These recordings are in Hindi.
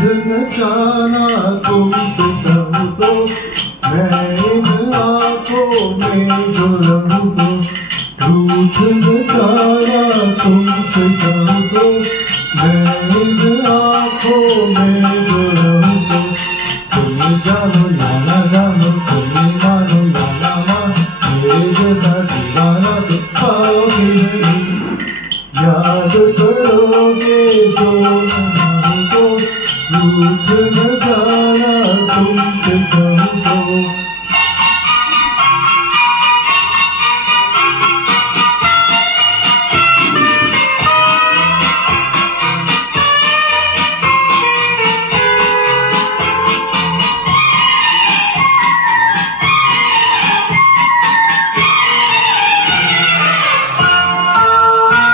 न जाना तुमसे कहूँ तो मैं इन आँखों में जो रहूँ तो रूठ न जाना तुमसे कहूँ तो मैं इन आँखों में जो रहूँ तो तुम जानो या ना जानो तुम मानो या ना मानो मेरे जैसा दीवाना तो पाओगे नहीं याद करोगे जो तो रूठ न जाना तुमसे कहूँ तो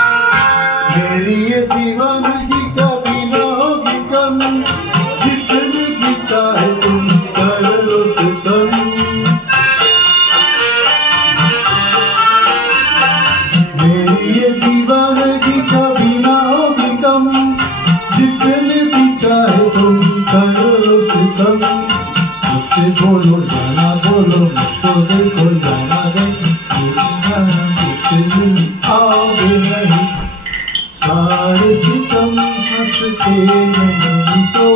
मेरी ये दीवानगी कभी ना होगी कम जितनी भी चाहे तुम कर लो सितम मेरी ये दीवानगी कभी ना होगी कम जितनी भी चाहे तुम कर लो सितम मुझसे बोलो जाना बोलो मुझको देखो जाना देखो मुझसे मिल आओगे नहीं सारे सितम हंसते नहीं तो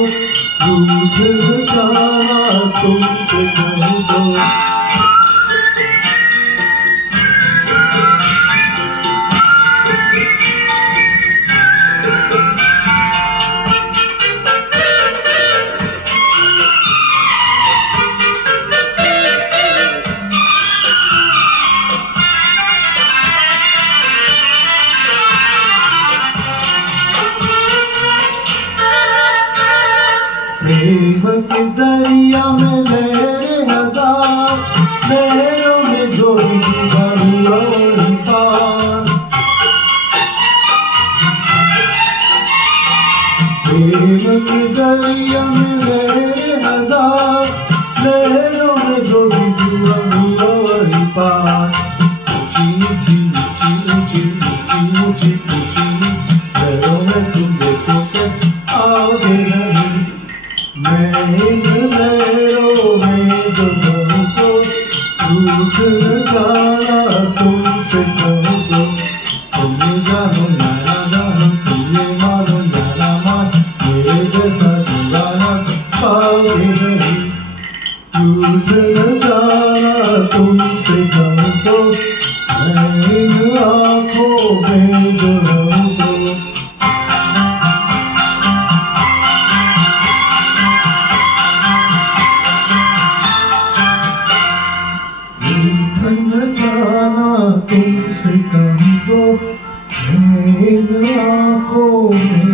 रूठ न जाना तुमसे कहूँ तो प्रेम के दरिया में लहरें हजार लहरों में जो भी डूबा हुआ वही पार प्रेम के दरिया में लहरें हजार लहरों में जो भी डूबा हुआ वही पार ऊंची ऊंची ऊंची ऊंची ऊंची ऊंची लहरों में तुम देखो कैसे आओगे नहीं मैं इन लहरों में जो रहूँ तो रूठ न जाना तुमसे कहूँ तो तुम जानो या ना जानो तुम ये मानो या ना मानो मेरे जैसा दीवाना पाओगे नहीं रूठ न जाना तुमसे कहूँ तो मैं इन आँखों में जो रहूँ तो न जाना तुमसे कहूँ तो मैं इन आँखों में